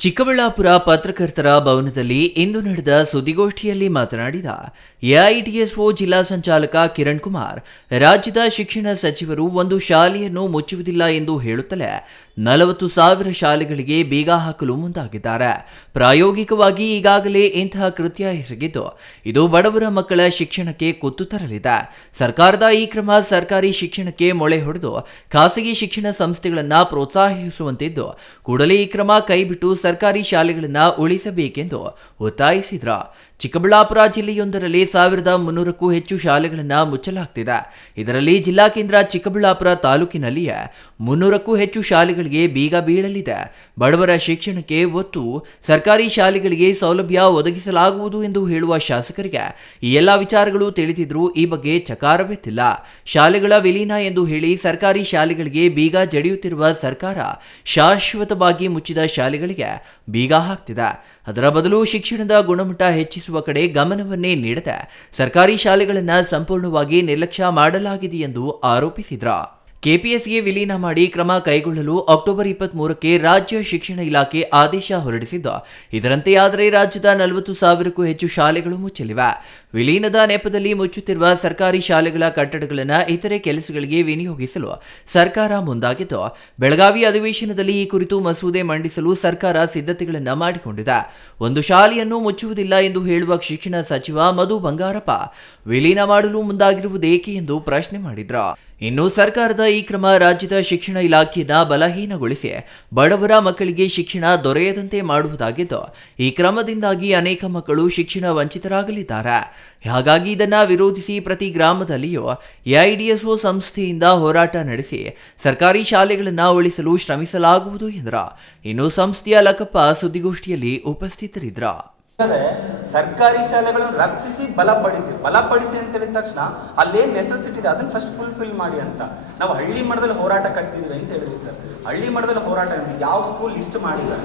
ಚಿಕ್ಕಬಳ್ಳಾಪುರ ಪತ್ರಕರ್ತರ ಭವನದಲ್ಲಿ ಇಂದು ನಡೆದ ಸುದ್ದಿಗೋಷ್ಠಿಯಲ್ಲಿ ಮಾತನಾಡಿದ ಎಐಟಿಎಸ್ಒ ಜಿಲ್ಲಾ ಸಂಚಾಲಕ ಕಿರಣ್ ಕುಮಾರ್, ರಾಜ್ಯದ ಶಿಕ್ಷಣ ಸಚಿವರು ಒಂದು ಶಾಲೆಯನ್ನು ಮುಚ್ಚುವುದಿಲ್ಲ ಎಂದು ಹೇಳುತ್ತಲೇ ನಲವತ್ತು ಸಾವಿರ ಶಾಲೆಗಳಿಗೆ ಬೀಗ ಹಾಕಲು ಮುಂದಾಗಿದ್ದಾರೆ. ಪ್ರಾಯೋಗಿಕವಾಗಿ ಈಗಾಗಲೇ ಇಂತಹ ಕೃತ್ಯ ಎಸಗಿದ್ದು, ಇದು ಬಡವರ ಮಕ್ಕಳ ಶಿಕ್ಷಣಕ್ಕೆ ಕುತ್ತು ತರಲಿದೆ. ಸರ್ಕಾರದ ಈ ಕ್ರಮ ಸರ್ಕಾರಿ ಶಿಕ್ಷಣಕ್ಕೆ ಮೊಳೆ ಹೊಡೆದು, ಖಾಸಗಿ ಶಿಕ್ಷಣ ಸಂಸ್ಥೆಗಳನ್ನು ಪ್ರೋತ್ಸಾಹಿಸುವಂತಿದ್ದು, ಕೂಡಲೇ ಈ ಕ್ರಮ ಕೈಬಿಟ್ಟು ಸರ್ಕಾರಿ ಶಾಲೆಗಳನ್ನು ಉಳಿಸಬೇಕೆಂದು ಒತ್ತಾಯಿಸಿದ್ರ? ಚಿಕ್ಕಬಳ್ಳಾಪುರ ಜಿಲ್ಲೆಯೊಂದರಲ್ಲಿ ಸಾವಿರದ ಮುನ್ನೂರಕ್ಕೂ ಹೆಚ್ಚು ಶಾಲೆಗಳನ್ನು ಮುಚ್ಚಲಾಗ್ತಿದೆ. ಇದರಲ್ಲಿ ಜಿಲ್ಲಾ ಕೇಂದ್ರ ಚಿಕ್ಕಬಳ್ಳಾಪುರ ತಾಲೂಕಿನಲ್ಲಿಯೇ ಮುನ್ನೂರಕ್ಕೂ ಹೆಚ್ಚು ಶಾಲೆಗಳಿಗೆ ಬೀಗ ಬೀಳಲಿದೆ. ಬಡವರ ಶಿಕ್ಷಣಕ್ಕೆ ಒತ್ತು, ಸರ್ಕಾರಿ ಶಾಲೆಗಳಿಗೆ ಸೌಲಭ್ಯ ಒದಗಿಸಲಾಗುವುದು ಎಂದು ಹೇಳುವ ಶಾಸಕರಿಗೆ ಈ ಎಲ್ಲ ವಿಚಾರಗಳು ತಿಳಿದಿದ್ರೂ ಈ ಬಗ್ಗೆ ಚಕಾರವೆತ್ತಿಲ್ಲ ಶಾಲೆಗಳ ವಿಲೀನ ಎಂದು ಹೇಳಿ ಸರ್ಕಾರಿ ಶಾಲೆಗಳಿಗೆ ಬೀಗ ಜಡಿಯುತ್ತಿರುವ ಸರ್ಕಾರ ಶಾಶ್ವತವಾಗಿ ಮುಚ್ಚಿದ ಶಾಲೆಗಳಿಗೆ ಬೀಗ ಹಾಕ್ತಿದೆ. ಅದರ ಬದಲು ಶಿಕ್ಷಣದ ಗುಣಮಟ್ಟ ಹೆಚ್ಚಿಸುವ ಕಡೆ ಗಮನವನ್ನೇ ನೀಡದೆ ಸರ್ಕಾರಿ ಶಾಲೆಗಳನ್ನು ಸಂಪೂರ್ಣವಾಗಿ ನಿರ್ಲಕ್ಷ್ಯ ಮಾಡಲಾಗಿದೆ ಎಂದು ಆರೋಪಿಸಿದ್ರ. ಕೆಪಿಎಸ್ಗೆ ವಿಲೀನ ಮಾಡಿ ಕ್ರಮ ಕೈಗೊಳ್ಳಲು ಅಕ್ಟೋಬರ್ ಇಪ್ಪತ್ತ್ ಮೂರಕ್ಕೆ ರಾಜ್ಯ ಶಿಕ್ಷಣ ಇಲಾಖೆ ಆದೇಶ ಹೊರಡಿಸಿದ್ದು. ಇದರಂತೆ ಆದರೆ ರಾಜ್ಯದ ನಲವತ್ತು ಸಾವಿರಕ್ಕೂ ಹೆಚ್ಚು ಶಾಲೆಗಳು ಮುಚ್ಚಲಿವೆ. ವಿಲೀನದ ನೆಪದಲ್ಲಿ ಮುಚ್ಚುತ್ತಿರುವ ಸರ್ಕಾರಿ ಶಾಲೆಗಳ ಕಟ್ಟಡಗಳನ್ನು ಇತರೆ ಕೆಲಸಗಳಿಗೆ ವಿನಿಯೋಗಿಸಲು ಸರ್ಕಾರ ಮುಂದಾಗಿದ್ದು, ಬೆಳಗಾವಿ ಅಧಿವೇಶನದಲ್ಲಿ ಈ ಕುರಿತು ಮಸೂದೆ ಮಂಡಿಸಲು ಸರ್ಕಾರ ಸಿದ್ಧತೆಗಳನ್ನು ಮಾಡಿಕೊಂಡಿದೆ. ಒಂದು ಶಾಲೆಯನ್ನು ಮುಚ್ಚುವುದಿಲ್ಲ ಎಂದು ಹೇಳುವ ಶಿಕ್ಷಣ ಸಚಿವ ಮಧು ಬಂಗಾರಪ್ಪ, ವಿಲೀನ ಮಾಡಲು ಮುಂದಾಗಿರುವುದೇಕೆ ಎಂದು ಪ್ರಶ್ನೆ ಮಾಡಿದ್ರು. ಇನ್ನು ಸರ್ಕಾರದ ಈ ಕ್ರಮ ರಾಜ್ಯದ ಶಿಕ್ಷಣ ಇಲಾಖೆಯನ್ನ ಬಲಹೀನಗೊಳಿಸಿ ಬಡವರ ಮಕ್ಕಳಿಗೆ ಶಿಕ್ಷಣ ದೊರೆಯದಂತೆ ಮಾಡುವುದಾಗಿದ್ದು, ಈ ಕ್ರಮದಿಂದಾಗಿ ಅನೇಕ ಮಕ್ಕಳು ಶಿಕ್ಷಣ ವಂಚಿತರಾಗಲಿದ್ದಾರೆ. ಹಾಗಾಗಿ ಇದನ್ನ ವಿರೋಧಿಸಿ ಪ್ರತಿ ಗ್ರಾಮದಲ್ಲಿಯೂ ಎಐಡಿಎಸ್ಒ ಸಂಸ್ಥೆಯಿಂದ ಹೋರಾಟ ನಡೆಸಿ ಸರ್ಕಾರಿ ಶಾಲೆಗಳನ್ನು ಉಳಿಸಲು ಶ್ರಮಿಸಲಾಗುವುದು ಎಂದರು. ಇನ್ನು ಸಂಸ್ಥೆಯ ಲಕಪ್ಪ ಸುದ್ದಿಗೋಷ್ಠಿಯಲ್ಲಿ ಉಪಸ್ಥಿತರಿದ್ರ ಅಂದರೆ ಸರ್ಕಾರಿ ಶಾಲೆಗಳನ್ನು ರಕ್ಷಿಸಿ, ಬಲಪಡಿಸಿ. ಬಲಪಡಿಸಿ ಅಂತ ಹೇಳಿದ ತಕ್ಷಣ ಅಲ್ಲೇನು ನೆಸೆಸಿಟಿ ಇದೆ. ಅದನ್ನ ಫಸ್ಟ್ ಫುಲ್ಫಿಲ್ ಮಾಡಿ ಅಂತ. ನಾವು ಹಳ್ಳಿ ಮಟ್ಟದಲ್ಲಿ ಹೋರಾಟ ಕಟ್ತಿದ್ವಿ ಅಂತ ಹೇಳಿದ್ವಿ ಸರ್. ಹಳ್ಳಿ ಮಟ್ಟದಲ್ಲಿ ಹೋರಾಟ ಯಾವ ಸ್ಕೂಲ್ ಲಿಸ್ಟ್ ಮಾಡಿದ್ದಾರೆ?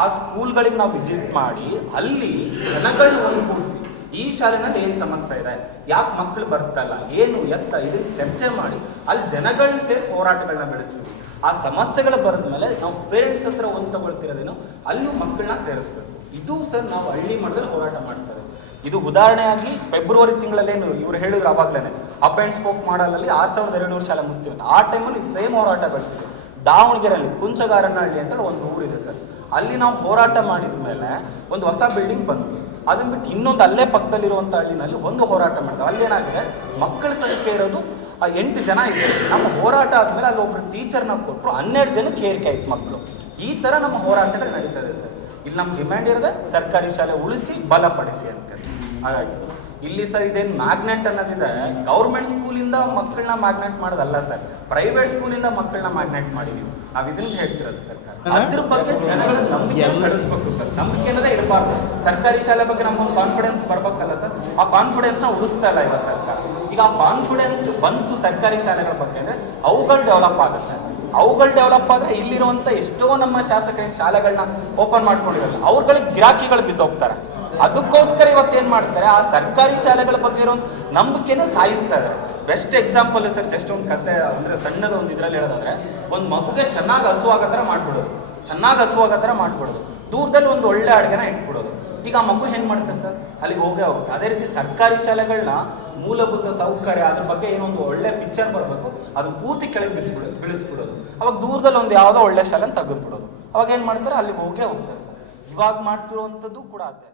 ಆ ಸ್ಕೂಲ್ಗಳಿಗೆ ನಾವು ವಿಸಿಟ್ ಮಾಡಿ, ಅಲ್ಲಿ ಜನಗಳನ್ನ ಒಂದುಗೂಡಿಸಿ ಈ ಶಾಲೆನಲ್ಲಿ ಏನು ಸಮಸ್ಯೆ ಇದೆ? ಯಾಕೆ ಮಕ್ಕಳು ಬರ್ತಲ್ಲ ಏನು? ಎತ್ತ? ಇದನ್ನ ಚರ್ಚೆ ಮಾಡಿ. ಅಲ್ಲಿ ಜನಗಳನ್ನ ಸೇರಿಸಿ ಹೋರಾಟಗಳನ್ನ ಬೆಳೆಸ್ತೀವಿ. ಆ ಸಮಸ್ಯೆಗಳು ಬರೆದ ಮೇಲೆ ನಾವು ಪೇರೆಂಟ್ಸ್ ಹತ್ರ ಒಂದು ತಗೊಳ್ತಿರೋದೇನು? ಅಲ್ಲೂ ಮಕ್ಕಳನ್ನ ಸೇರಿಸ್ಬೇಕು. ಇದು ಸರ್ ನಾವು ಹಳ್ಳಿ ಮಟ್ಟದಲ್ಲಿ ಹೋರಾಟ ಮಾಡ್ತಾರೆ. ಇದು ಉದಾಹರಣೆಯಾಗಿ ಫೆಬ್ರವರಿ ತಿಂಗಳಲ್ಲೇನು ಇವ್ರು ಹೇಳಿದ್ರು ಆವಾಗಲೇ ಅಪ್ ಆ್ಯಂಡ್ ಸ್ಕೋಪ್ ಮಾಡಲಲ್ಲಿ ಆರು ಸಾವಿರದ ಎರಡು ನೂರು ಶಾಲೆ ಮುಗಿಸ್ತೀವಿ ಅಂತ. ಆ ಟೈಮಲ್ಲಿ ಸೇಮ್ ಹೋರಾಟ ಬೆಳೆಸಿದೆ. ದಾವಣಗೆರೆಯಲ್ಲಿ ಕುಂಚಗಾರನಹಳ್ಳಿ ಅಂತೇಳಿ ಒಂದು ಊರಿದೆ ಸರ್. ಅಲ್ಲಿ ನಾವು ಹೋರಾಟ ಮಾಡಿದ ಮೇಲೆ ಒಂದು ಹೊಸ ಬಿಲ್ಡಿಂಗ್ ಬಂತು. ಅದನ್ನ ಬಿಟ್ಟು ಇನ್ನೊಂದು ಅಲ್ಲೇ ಪಕ್ಕದಲ್ಲಿರುವಂಥ ಹಳ್ಳಿನಲ್ಲಿ ಒಂದು ಹೋರಾಟ ಮಾಡಿದೆ ಅಲ್ಲೇನಾಗಿದೆ ಮಕ್ಕಳ ಸಂಖ್ಯೆ ಇರೋದು, ಆ ಎಂಟು ಜನ ಇದೆ ನಮ್ಮ ಹೋರಾಟ ಆದಮೇಲೆ ಅಲ್ಲಿ ಒಬ್ರು ಟೀಚರ್ನ ಕೊಟ್ಟರು ಹನ್ನೆರಡು ಜನಕ್ಕೆ ಏರಿಕೆ ಆಯ್ತು ಮಕ್ಕಳು. ಈ ಥರ ನಮ್ಮ ಹೋರಾಟಗಳು ನಡೀತದೆ ಸರ್. ಇಲ್ಲಿ ನಮ್ಮ ಡಿಮ್ಯಾಂಡ್ ಇರೋದೆ ಸರ್ಕಾರಿ ಶಾಲೆ ಉಳಿಸಿ ಬಲಪಡಿಸಿ ಅಂತ ಹಾಗಾಗಿ ಇಲ್ಲಿ ಸರ್ ಇದೇನು ಮ್ಯಾಗ್ನೆಟ್ ಅನ್ನೋದಿದೆ. ಗೌರ್ಮೆಂಟ್ ಸ್ಕೂಲಿಂದ ಮಕ್ಕಳನ್ನ ಮ್ಯಾಗ್ನೆಟ್ ಮಾಡೋದಲ್ಲ ಸರ್. ಪ್ರೈವೇಟ್ ಸ್ಕೂಲಿಂದ ಮಕ್ಕಳನ್ನ ಮ್ಯಾಗ್ನೆಟ್ ಮಾಡಿದೀವಿ ನಾವು. ಇದನ್ನ ಹೇಳ್ತಿರೋದು ಸರ್ಕಾರ ಅದ್ರ ಬಗ್ಗೆ ಜನಗಳ ನಂಬಿಕೆ ಕಳಿಸ್ಬೇಕು ಸರ್. ನಂಬಿಕೆ ಅನ್ನೋದೇ ಇರಬಾರ್ದು. ಸರ್ಕಾರಿ ಶಾಲೆ ಬಗ್ಗೆ ನಮ್ಗೊಂದು ಕಾನ್ಫಿಡೆನ್ಸ್ ಬರ್ಬೇಕಲ್ಲ ಸರ್. ಆ ಕಾನ್ಫಿಡೆನ್ಸ್ನ ಉಳಿಸ್ತಾ ಇಲ್ಲ ಇವಾಗ ಸರ್ಕಾರ. ಈಗ ಆ ಕಾನ್ಫಿಡೆನ್ಸ್ ಬಂತು ಸರ್ಕಾರಿ ಶಾಲೆಗಳ ಬಗ್ಗೆ ಅಂದ್ರೆ ಅವುಗಳು ಡೆವಲಪ್ ಆಗುತ್ತೆ. ಅವುಗಳು ಡೆವಲಪ್ ಆದ್ರೆ ಇಲ್ಲಿರುವಂತ ಎಷ್ಟೋ ನಮ್ಮ ಶಾಸಕರ ಶಾಲೆಗಳನ್ನ ಓಪನ್ ಮಾಡ್ಕೊಂಡಿರಲ್ಲ ಅವ್ರಗಳಿಗೆ ಗಿರಾಕಿಗಳು ಬಿದ್ದೋಗ್ತಾರೆ. ಅದಕ್ಕೋಸ್ಕರ ಇವತ್ತೇನ್ ಮಾಡ್ತಾರೆ? ಆ ಸರ್ಕಾರಿ ಶಾಲೆಗಳ ಬಗ್ಗೆ ಇರೋ ನಂಬಿಕೆನ ಸಾಯಿಸ್ತಾ ಇದ್ದಾರೆ ಬೆಸ್ಟ್ ಎಕ್ಸಾಂಪಲ್ ಸರ್ ಜಸ್ಟ್ ಒಂದು ಕತೆ ಅಂದ್ರೆ ಸಣ್ಣದ ಒಂದು ಇದ್ರಲ್ಲಿ ಹೇಳೋದಾದ್ರೆ, ಒಂದು ಮಗುಗೆ ಚೆನ್ನಾಗಿ ಹಸುವಾಗ ಥರ ಮಾಡ್ಬಿಡೋದು. ಚೆನ್ನಾಗಿ ಹಸುವಾಗ ಥರ ಮಾಡ್ಬಿಡೋದು. ದೂರದಲ್ಲಿ ಒಂದು ಒಳ್ಳೆ ಅಡುಗೆನ ಇಟ್ಬಿಡೋದು. ಈಗ ಆ ಮಗು ಹೆಂಗೆ ಮಾಡುತ್ತೆ ಸರ್? ಅಲ್ಲಿಗೆ ಹೋಗೇ ಹೋಗುತ್ತೆ ಅದೇ ರೀತಿ ಸರ್ಕಾರಿ ಶಾಲೆಗಳನ್ನ ಮೂಲಭೂತ ಸೌಕರ್ಯ ಅದ್ರ ಬಗ್ಗೆ ಏನೊಂದು ಒಳ್ಳೆ ಪಿಕ್ಚರ್ ಬರಬೇಕು. ಅದನ್ನ ಪೂರ್ತಿ ಕೆಳಗೆ ಬಿದ್ದು ಬಿಡಿಸ್ಬಿಡೋದು ಅವಾಗ ದೂರದಲ್ಲಿ ಒಂದು ಯಾವುದೋ ಒಳ್ಳೆ ಶಾಲೆ ತೆಗೆದ್ಬಿಡೋದು. ಅವಾಗ ಏನು ಮಾಡ್ತಾರೆ? ಅಲ್ಲಿಗೆ ಹೋಗೇ ಹೋಗ್ತಾರೆ ಸರ್. ಇವಾಗ ಮಾಡ್ತಿರೋವಂಥದ್ದು ಕೂಡ ಅದೇ.